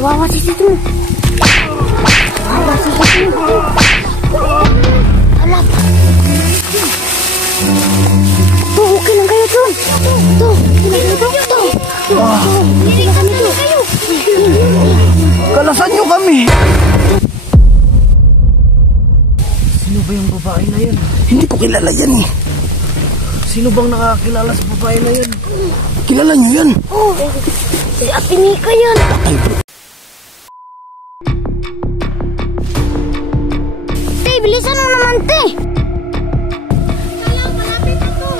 Kawawa si Tito mo. Kawawa si Tito mo. Halap. To, okay lang kayo, Ton. To, okay lang kayo, To. Hindi na kami, To. Kalasan nyo kami. Sino ba yung babae na yun? Hindi ko kilala yan eh. Sino bang nakakilala sa babae na yun? Kilala nyo yan? Oo, si Ate Mika yan. Te, bilisan mo naman, Te. Malapit na to.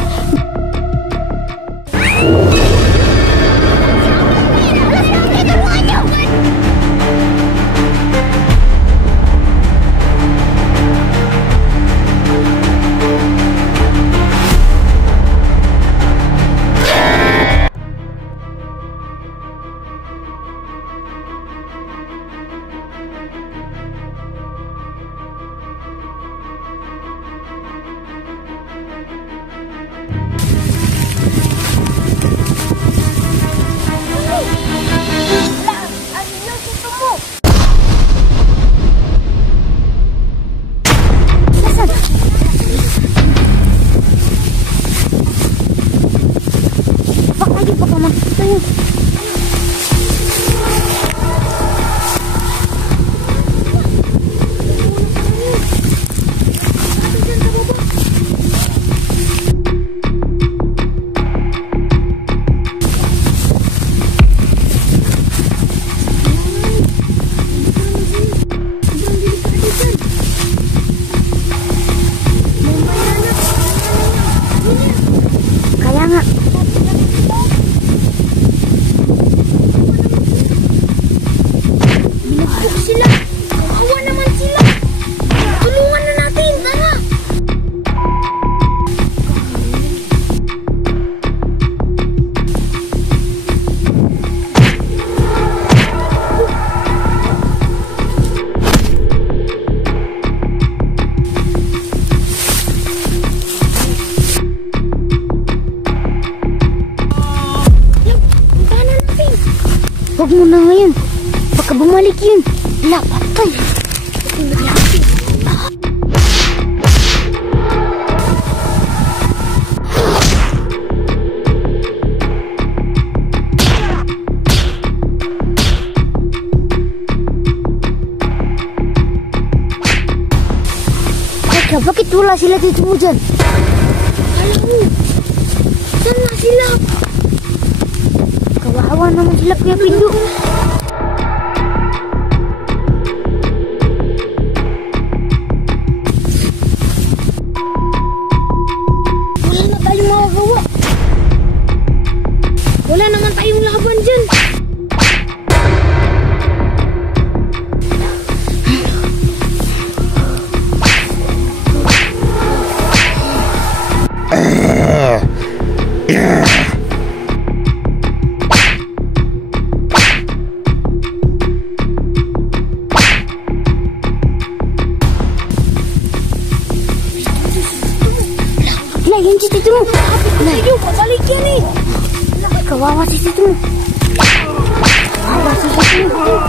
Huwag mo na ngayon. Baka bumalik yun. Lapatan. Teka, bakit wala sila dito mo dyan? Alam mo, saan na sila? Kawawa naman sila, Kuya Pindo. Wala na tayong magagawa. Wala naman tayong laban dyan. Yan si Tito mo. Tayo, pabalik yan eh. Kawawa si Tito mo. Kawawa si Tito mo.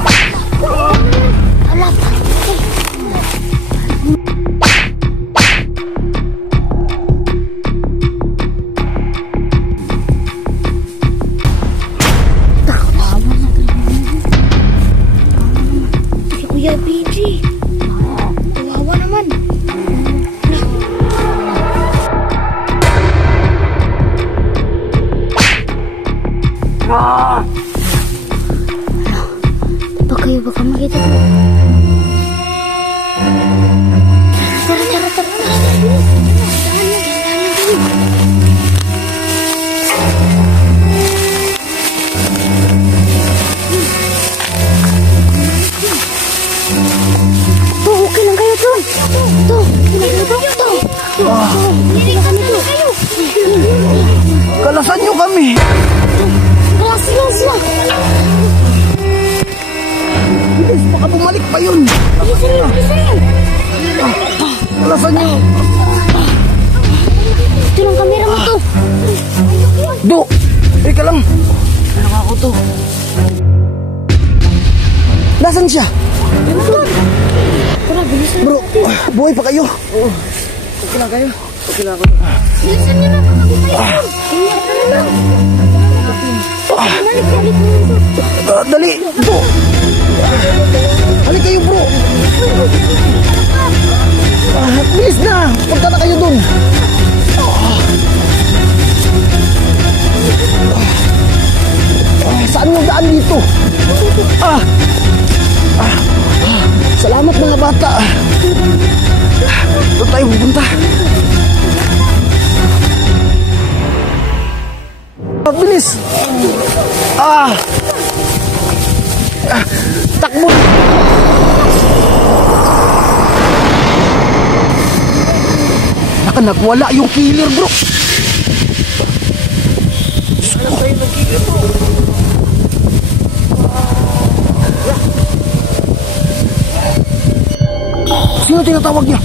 Halap. Kawawa na tayo. Si Kuya BG. Kawawa naman. Baka makita ko. Tara. To, okay lang kayo, Ton. To, hindi na kami, To. Kalasan nyo kami. Kalasan sila. Baka bumalik pa yun. Bilisan. Kalasan nyo. Ito lang kamera mo, To. Do, teka lang. Ano ako to? Nasaan siya? Tara, bilisan. Bro, buhay pa kayo? Oo. Okay lang kayo? Okay lang ako. Bilisan nyo na, baka bumayan. Ingat ka na lang. Balik mo ito. Dali, bro. Halik kayo, bro. Bilis na. Punta na kayo dun. Saan yung daan dito? Salamat mga bata. Doon tayo pupunta. Bilis. Takbo. Nakanak, wala yung killer, bro. Sino tinatawag niya?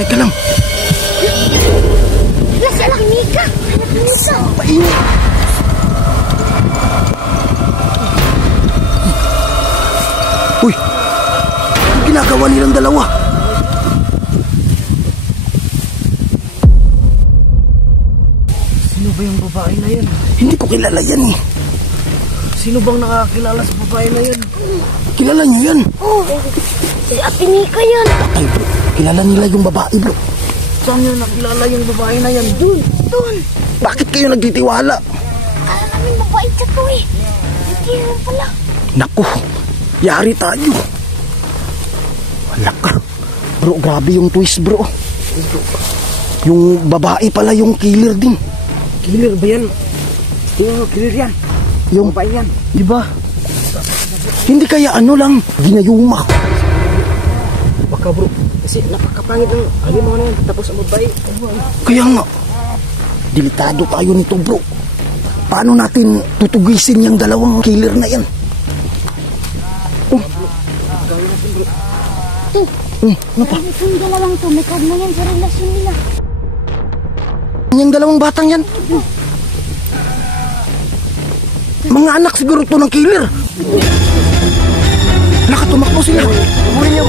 Teka lang. Nasa anak Mika. Anak Mika. Painit. Uy, ang ginagawa nilang dalawa. Sino ba yung babae na yan? Hindi ko kilala yan eh. Sino bang nakakilala sa babae na yan? Kilala niyo yan? Oh, si Ate Mika yan. Ay bro, kilala nila yung babae bro. Saan nyo nakilala yung babae na yan? Doon. Bakit kayo nagtitiwala? Akala namin mabait siya to eh. Hindi naman pala. Naku, yari tayo. Wala ka. Bro, grabe yung twist bro. Yung babae pala yung killer din. Killer ba yan? Yung killer yan. Yung Babae yan. di ba? Hindi kaya ano lang, ginayuma. Baka bro. Kasi napakapangit ng alimaw na yan. Tapos ang babae. Kaya nga, delikado tayo nito bro. Paano natin tutugisin yung dalawang killer na yan? To. Ano pa? Grabe itong dalawang to. May kad na yan sa relasyon nila. Yung dalawang batang yan. Mga anak siguro to ng killer. Nakatumakbo sila. Huli niyo.